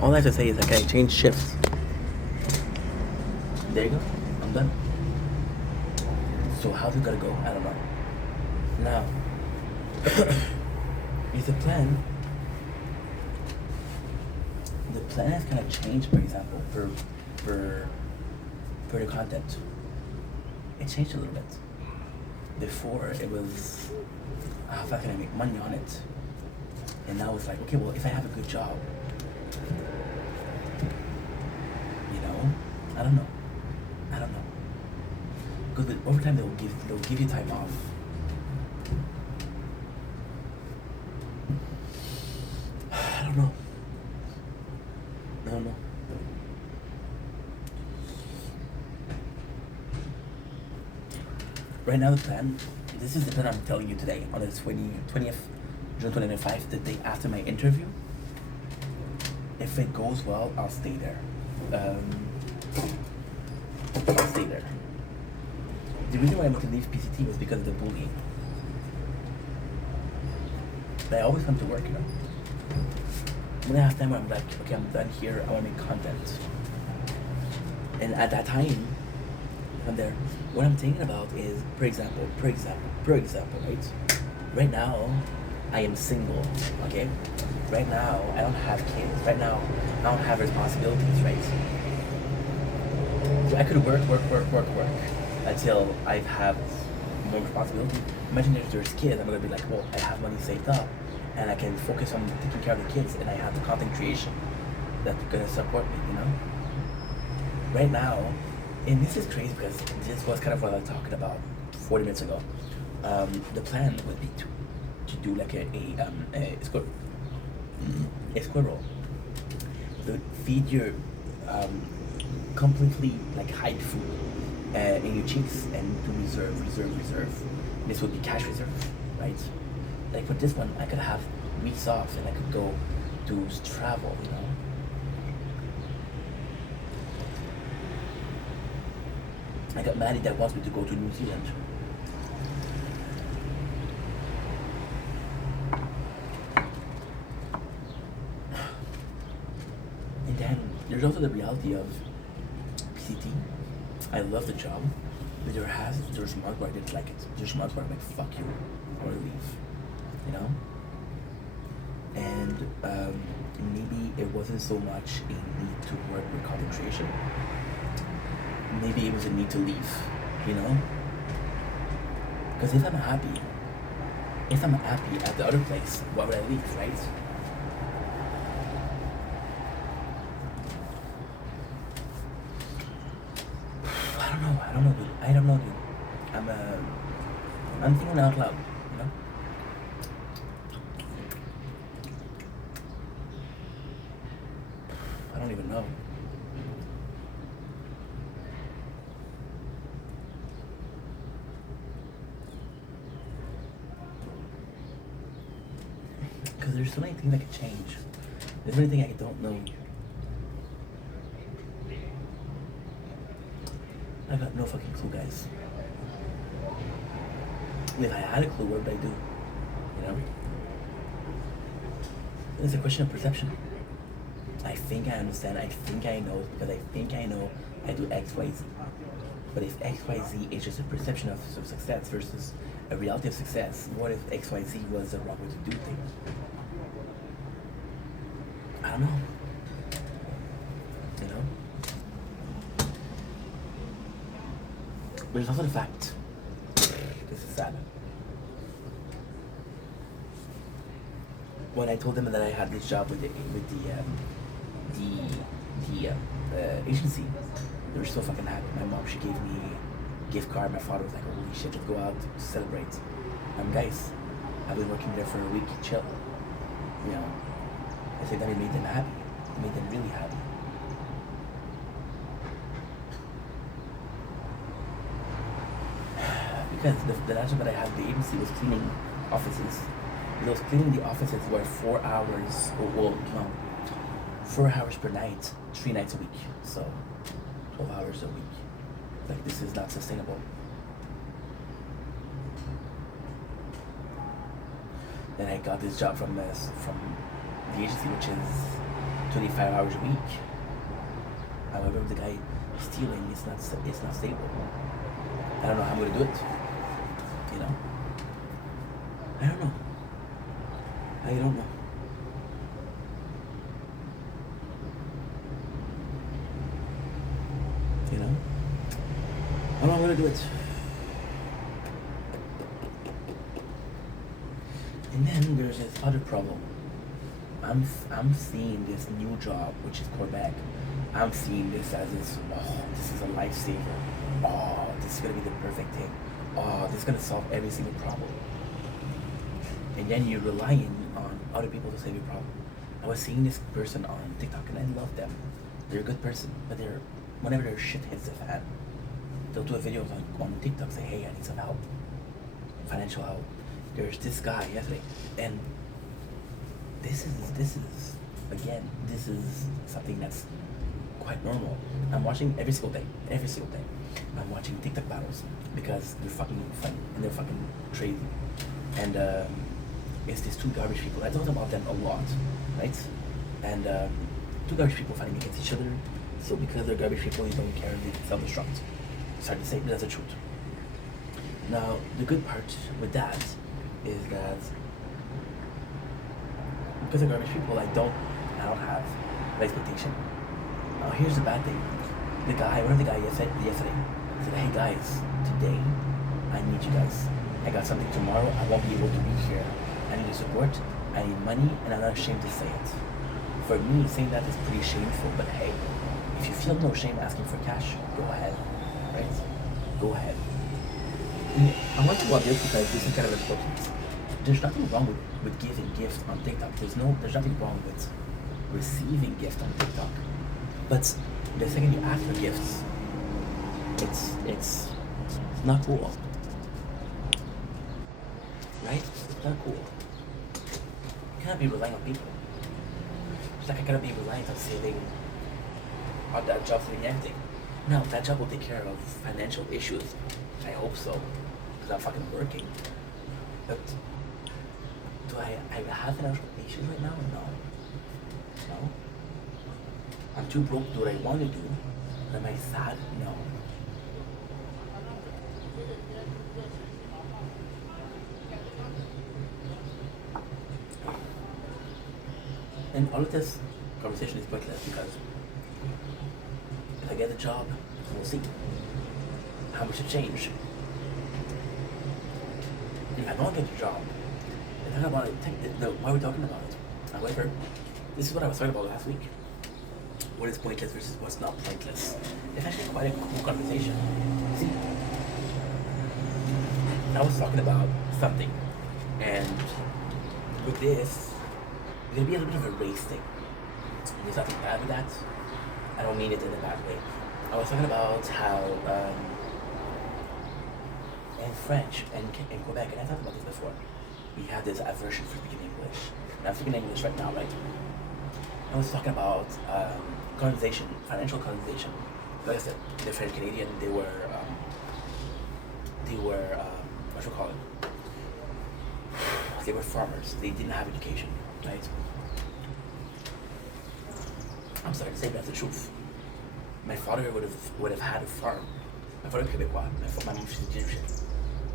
All I have to say is like I changed shifts. There you go. I'm done. So how's it gonna go? I don't know. Now, is the plan? The plan has kind of changed. For example, for for the content, it changed a little bit. Before it was, how can I make money on it? And now it's like, okay, well, if I have a good job, you know, I don't know. I don't know. Because over time they'll give you time off. I don't know. I don't know. Right now the plan, this is the plan I'm telling you today on the 20th June 2025, the day after my interview. If it goes well, I'll stay there. I'll stay there. The reason why I want to leave PCT was because of the bullying. But I always come to work, you know. When I have time where I'm like, okay, I'm done here, I want to make content. And at that time, I'm there. What I'm thinking about is, for example, right? Right now, I am single, okay? Right now, I don't have kids. Right now, I don't have responsibilities, right? So I could work until I have more responsibility. Imagine if there's kids, I'm gonna be like, well, I have money saved up, and I can focus on taking care of the kids, and I have the content creation that's gonna support me, you know? Right now, and this is crazy because this was kind of what I was talking about 40 minutes ago. The plan would be to do like a squirrel. So feed your completely like hide food in your cheeks and to reserve. This would be cash reserve, right? Like for this one, I could have weeks off and I could go to travel, you know. I got Maddie that wants me to go to New Zealand. And then there's also the reality of PCT. I love the job, but there's months where I didn't like it. There's months where I'm like, fuck you, I want to leave, you know? And maybe it wasn't so much a need to work with content creation. Maybe it was a need to leave, you know? Because if I'm happy at the other place, why would I leave, right? I don't know, dude. I'm thinking out loud, you know? I don't even know. Because there's so many things that could change. There's so many things I don't know. I got no fucking clue, guys. If I had a clue, what would I do? You know? It's a question of perception. I think I understand, I think I know, because I think I know I do X, Y, Z. But if X, Y, Z is just a perception of success versus a reality of success, what if X, Y, Z was the wrong way to do things? I don't know. You know? But there's also the fact, this is sad. When I told them that I had this job with the agency, they were so fucking happy. My mom, she gave me a gift card. My father was like, holy shit, let's go out to celebrate. Guys, I've been working there for a week, chill. You know, I said that it made them happy. It made them really happy. Because the last job that I had, the agency was cleaning offices. And I was cleaning the offices were 4 hours, 4 hours per night, 3 nights a week. So 12 hours a week. Like, this is not sustainable. Then I got this job from the agency, which is 25 hours a week. However, the guy stealing is not stable. I don't know how I'm gonna do it. You know? I don't know. I don't know. You know? I don't know how I'm gonna do it. And then there's this other problem. I'm seeing this new job, which is Quebec. I'm seeing this as this, oh, this is a lifesaver. Oh, this is gonna be the perfect thing. Oh, this is gonna solve every single problem. And then you're relying on other people to solve your problem. I was seeing this person on TikTok and I love them. They're a good person, but whenever their shit hits the fan, they'll do a video on TikTok, say, hey, I need some help, financial help. There's this guy yesterday, and this is something that's quite normal. I'm watching every single day. I'm watching TikTok battles because they're fucking funny and they're fucking crazy. And it's these two garbage people. I talk about them a lot, right? And two garbage people fighting against each other. So because they're garbage people, you don't care if they self-destruct. Sorry to say, but that's the truth. Now, the good part with that is that because they're garbage people, I don't have an expectation. Now, here's the bad thing. One of the guys yesterday said, hey guys, today I need you guys. I got something tomorrow. I won't be able to be here. I need your support. I need money, and I'm not ashamed to say it. For me, saying that is pretty shameful, but hey, if you feel no shame asking for cash, go ahead, right? Go ahead. I want to talk about this because this is kind of important. There's nothing wrong with giving gifts on TikTok. There's nothing wrong with receiving gifts on TikTok. But the second you ask for gifts, it's not cool. Right? It's not cool. You cannot be relying on people. Just like I cannot be reliant on saving, on that job saving everything. No, that job will take care of financial issues. I hope so. Because I'm fucking working. But do I have financial issues right now? No. I'm too broke to do what I want to do. Am I sad? No. And all of this conversation is pointless because if I get a job, we'll see how much it change. If I don't get a job, and talk about it, why are we talking about it? However, this is what I was talking about last week. What is pointless versus what's not pointless. It's actually quite a cool conversation. See, I was talking about something, and with this, there's gonna be a little bit of a race thing. There's nothing bad with that. I don't mean it in a bad way. I was talking about how in French and in Quebec, and I talked about this before, we have this aversion for speaking English. And I'm speaking English right now, right? I was talking about colonization, financial colonization. Like I said, the French Canadian, they were what you call it? They were farmers. They didn't have education, right? I'm sorry to say, but that's the truth. My father would have had a farm. My father is Quebecois. My mom is Egyptian.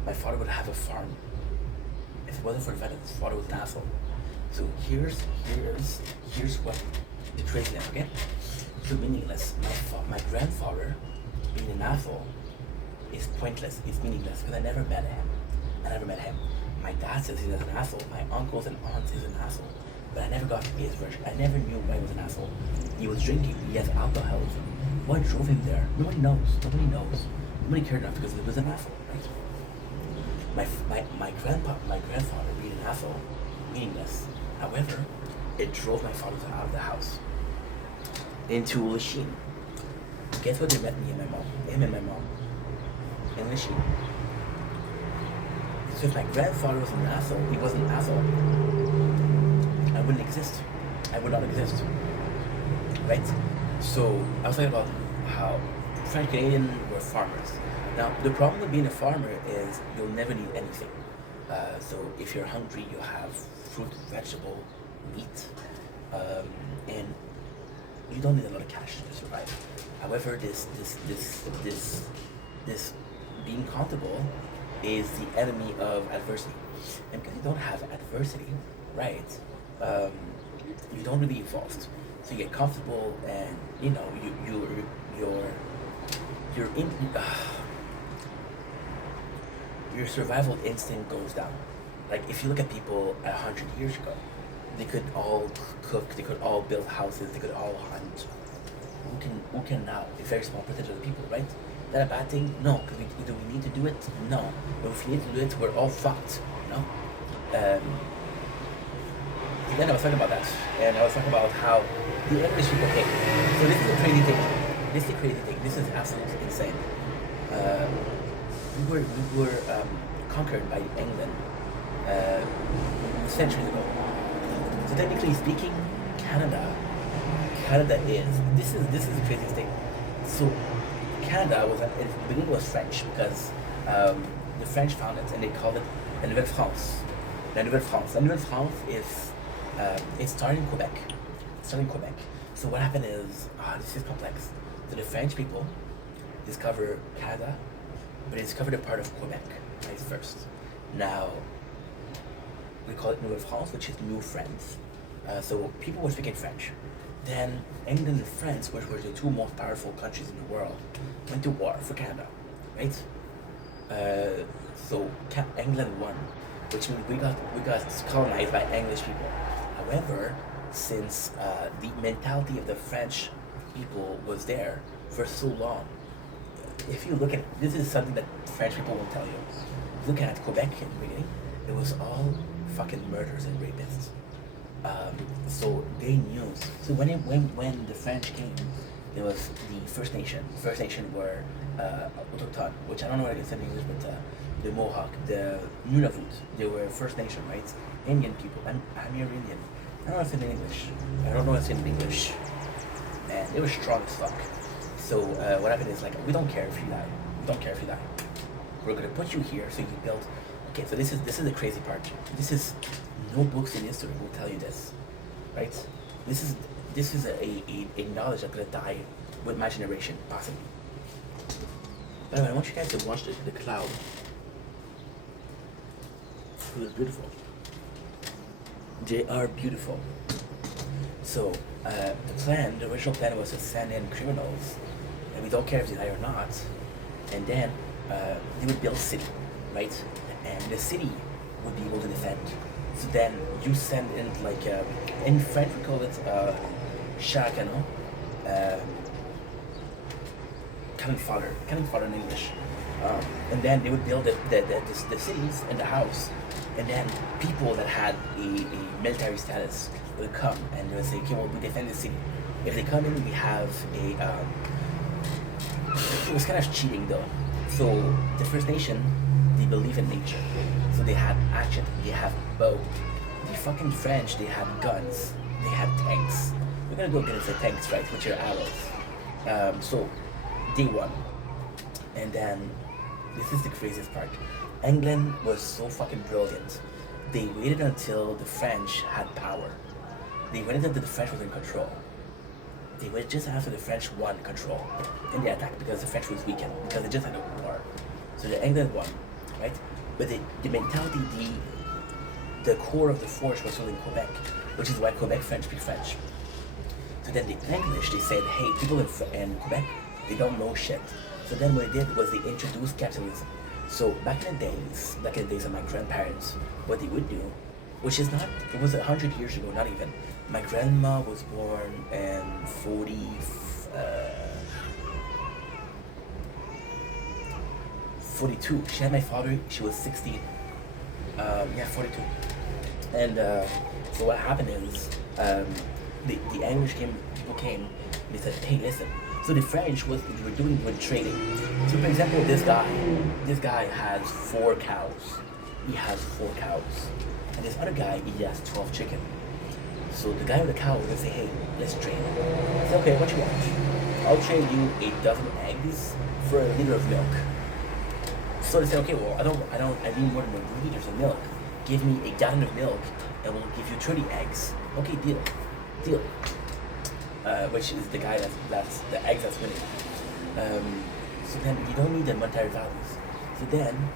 My father would have a farm. If it wasn't for the fact that his father was an asshole. So here's what the trade is, okay? So meaningless. My grandfather being an asshole is pointless. It's meaningless because I never met him. My dad says he's an asshole. My uncles and aunts is an asshole. But I never got his version. I never knew why he was an asshole. He was drinking. He has alcoholism. What drove him there? Nobody knows. Nobody cared enough because he was an asshole, right? My grandfather being an asshole, meaningless. However, it drove my father out of the house into Lachine. Guess what they met me and my mom? Him and my mom. In Lachine. So if my grandfather was an asshole, he wasn't an asshole, I wouldn't exist. I would not exist. Right? So I was talking about how French Canadian were farmers. Now the problem with being a farmer is you'll never need anything. So if you're hungry, you have fruit, vegetable, meat, and you don't need a lot of cash to survive. However, this being comfortable is the enemy of adversity. And because you don't have adversity, right? Um, you don't really evolve. So you get comfortable, and you know you're you're in your survival instinct goes down. Like if you look at people 100 years ago, they could all cook, they could all build houses, they could all hunt. Who can now? A very small percentage of the people, right? Is that a bad thing? No. Do we need to do it? No. But if we need to do it, we're all fucked. No. Then I was talking about that, and I was talking about how the English people came. So this is a crazy thing. This is a crazy thing. This is absolutely insane. Uh, we were conquered by England centuries ago. So technically speaking, Canada is this is the craziest thing. So Canada was at the beginning was French because the French found it and they called it La Nouvelle France. La Nouvelle France. La Nouvelle France is it started in Quebec. It started in Quebec. So what happened is this is complex. So the French people discover Canada, but they discovered a part of Quebec right first. Now we call it Nouvelle France, which is New France. So people were speaking French. Then England and France, which were the two most powerful countries in the world, went to war for Canada, right? So England won, which means we got colonized by English people. However, since the mentality of the French people was there for so long, if you look at this is something that French people won't tell you. Look at Quebec in the beginning, it was all fucking murders and rapists. So they knew. So when the French came, there was the First Nation. First Nation were autochthone, which I don't know what I can say in English, but the Mohawk, the Nunavut, they were First Nation, right? Indian people. I'm Indian. I don't know if it's in English. I don't know if it's in English. And it was strong as fuck. So what happened is like, we don't care if you die. We don't care if you die. We're gonna put you here so you can build. Okay, so this is the crazy part. This is no books in history will tell you this, right? This is a knowledge that's gonna die with my generation, possibly. By the way, I want you guys to watch the cloud. It was beautiful. They are beautiful. So the original plan was to send in criminals, and we don't care if they die or not. And then they would build a city, right? And the city would be able to defend. So then you send in like in French we call it chacano, cannon fodder in English. And then they would build the cities and the house, and then people that had a military status would come and they would say, okay, well, we defend the city. If they come in, we have a. It was kind of cheating though. So the First Nation, they believe in nature. So they had action, they have bow. The fucking French, they had guns, they had tanks. We're gonna go against the tanks, right, with your arrows. So they won. And then, this is the craziest part. England was so fucking brilliant. They waited until the French had power. They waited until the French was in control. They waited just after the French won control. And they attacked because the French was weakened, because they just had a war. So the England won, right? But the mentality, the core of the force was still in Quebec, which is why Quebec French speak French. So then the English, they said, hey, people in Quebec, they don't know shit. So then what they did was they introduced capitalism. So back in the days of my grandparents, what they would do, which is not, it was 100 years ago, not even. My grandma was born in 42. She had my father, she was 16. 42. And so what happened is, the English people came, and they said, hey, listen. So the French were doing trading. So for example, this guy has 4 cows. He has 4 cows. And this other guy, he has 12 chicken. So the guy with the cow will say, hey, let's trade. I say, okay, what you want? I'll trade you a dozen eggs for a liter of milk. So they say, okay, well, I need more than 1 liters of milk. Give me a gallon of milk, and we'll give you 30 eggs. Okay, deal. which is the guy that's the eggs that's winning. So then you don't need the monetary values. So then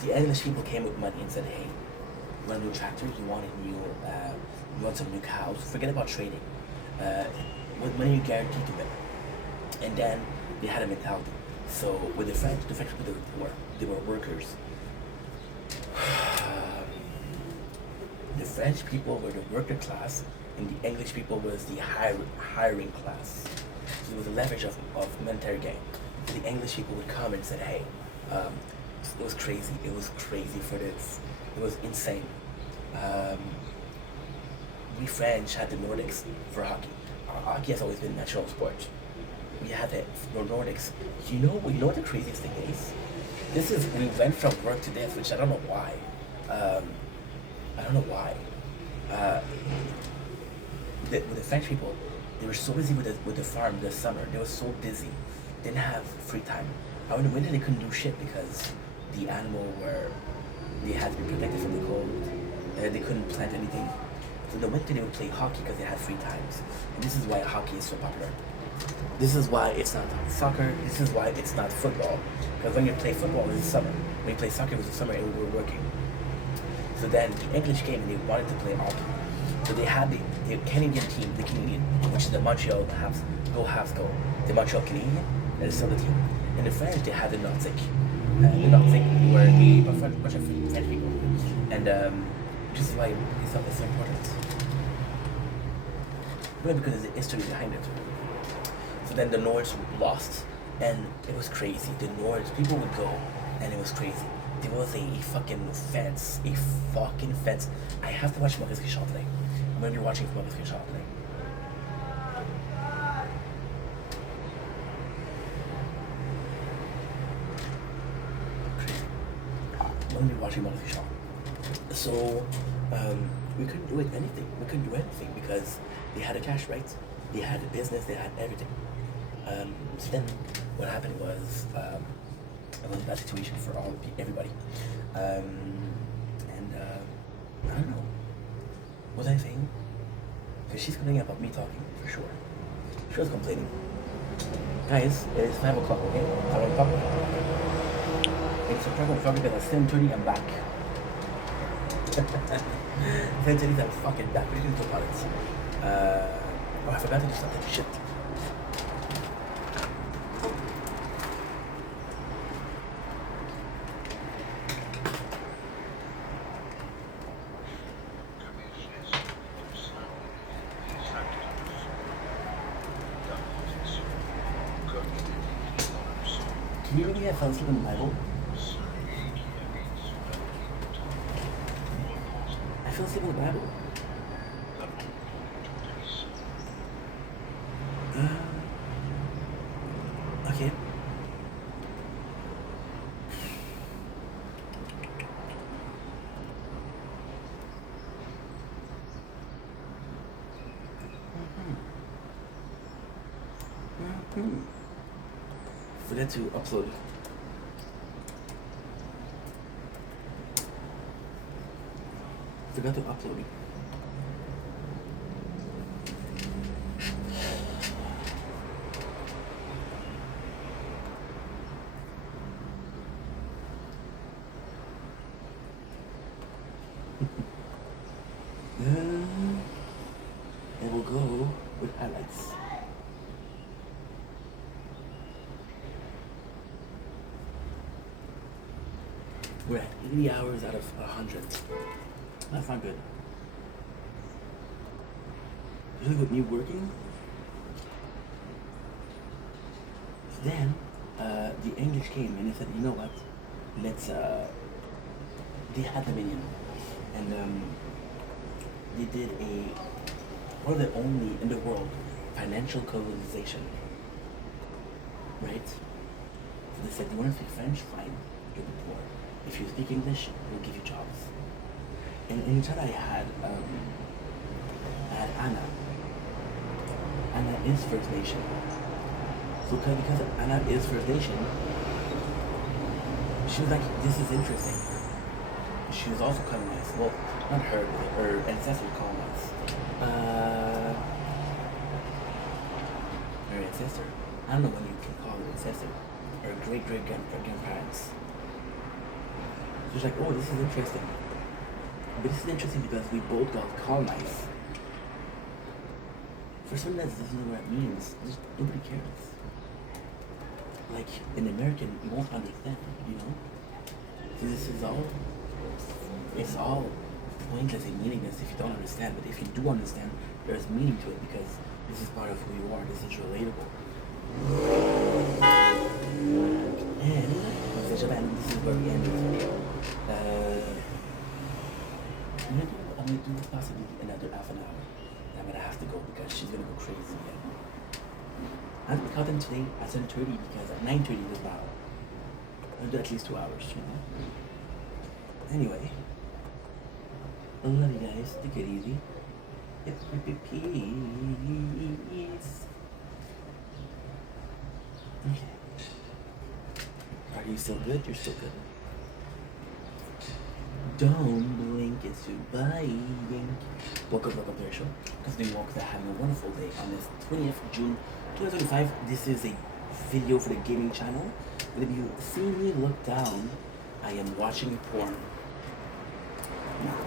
the English people came with money and said, hey, you want a new tractor? You want some new cows? Forget about trading. With money you guaranteed to win. And then they had a mentality. So with the French people they were workers. The French people were the worker class, and the English people was the hiring class. So it was a leverage of monetary gain. So the English people would come and said, hey, it was crazy. It was crazy for this. It was insane. We French had the Nordics for hockey. Hockey has always been a national sport. We had the Nordics. You know what the craziest thing is? We went from work to this, which I don't know why. I don't know why. With the French people, they were so busy with the farm this summer. They were so busy, didn't have free time. In the winter they couldn't do shit because the they had to be protected from the cold. They couldn't plant anything. So in the winter they would play hockey because they had free times. And this is why hockey is so popular. This is why it's not soccer. This is why it's not football. Because when you play football, it was the summer. When you play soccer, it was the summer and we were working. So then the English came and they wanted to play hockey. So they had the Canadian team, the Canadian, which is the Montreal Habs, the Montreal Canadian, that is still the team. In the French, they had the Nautic. The Nautic were a bunch of French people. And which is why it's so important. Well, because there's the history behind it. So then the Nords lost, and it was crazy. The Nords, people would go, and it was crazy. There was a fucking fence. I have to watch Maurice Richard today. I'm going to be watching Maurice Richard today. I'm going to be watching Maurice Richard. So, we couldn't do anything. We couldn't do anything because they had the cash, right? They had the business, they had everything. So then what happened was, it was a bad situation for everybody. I don't know. What was I saying? Because she's complaining about me talking, for sure. She was complaining. Guys, it's 5 o'clock, okay? 5 o'clock. It's 5 o'clock because at 7:30 I'm back. 7:30 I'm fucking back. We didn't talk about it. Oh, I forgot to do something. Shit. Can you really have fun sleeping in the Bible? I fell asleep in the Bible. Okay. Forget to upload it. Forgot to upload it. And we'll go with highlights. We're at 80 hours out of 100. That's not good. Especially with me working. So then, the English came and they said, you know what? They had Dominion. And they did one of the only in the world financial colonization. Right? So they said, you want to speak French? Fine, you'll be poor. If you speak English, we'll give you jobs. And in Chad I had Anna. Anna is First Nation. So because Anna is First Nation, she was like, this is interesting. She was also colonized. Well, not her, but her ancestors colonized. ancestor. I don't know when you can call it ancestor, or grandparents. So it's like, oh, this is interesting. But this is interesting because we both got colonized. For someone that doesn't know what it means, nobody cares. Like, an American, you won't understand, you know? So this is all, it's all pointless and meaningless if you don't understand. But if you do understand, there's meaning to it because this is part of who you are. This is relatable. And, this is where we end this video. I'm gonna do possibly another half an hour. And I'm gonna have to go because she's gonna go crazy. I'm gonna cut them today at 7:30 because at 9:30 is about. I'll do at least 2 hours, you know. Anyway, I love you guys. Take it easy. Peace. Okay. Are you still good? You're still good. Don't blink, it's too buying. Welcome to the show. Because the walk, they're having a wonderful day on this 20th June 2025. This is a video for the gaming channel. And if you see me look down, I am watching porn.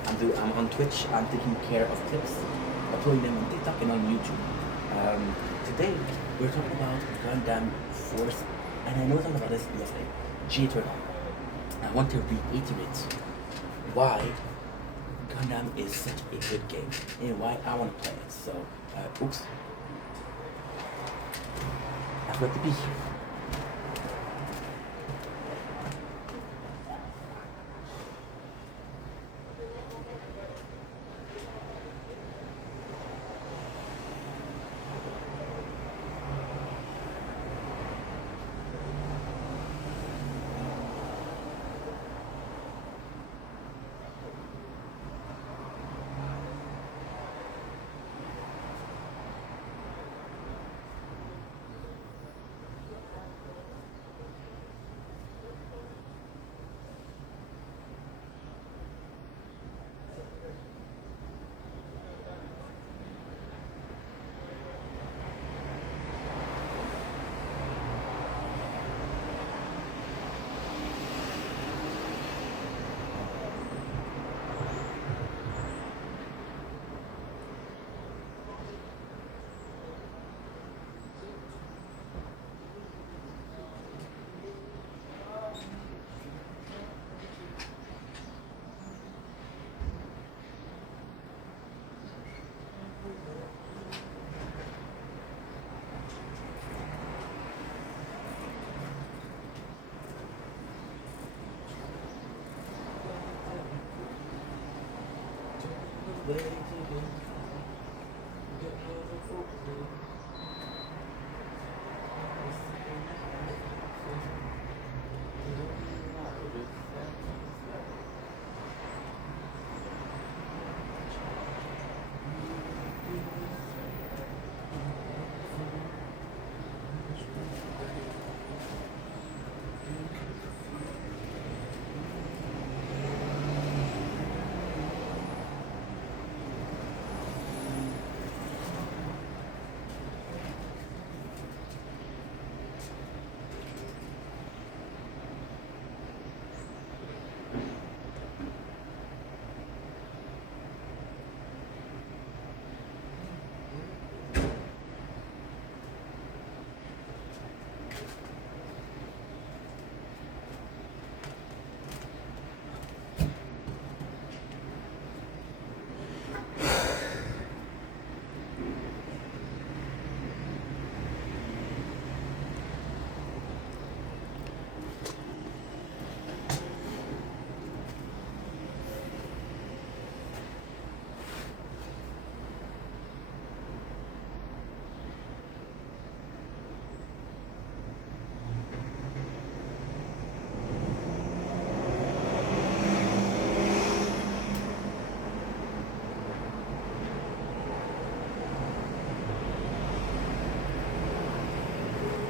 I'm on Twitch. I'm taking care of clips, uploading them on TikTok and on YouTube. Today we're talking about Gundam Force, and I know something about this yesterday. G-Turtle. I want to reiterate why Gundam is such a good game and why I want to play it. So, oops, I forgot to be here.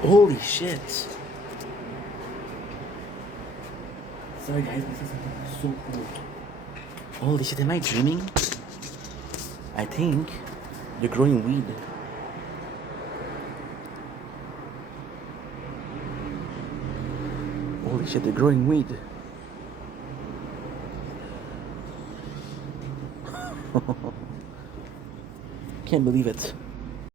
Holy shit. Sorry guys, this is something so cool. Holy shit, am I dreaming? I think they're growing weed. Holy shit, they're growing weed. Can't believe it.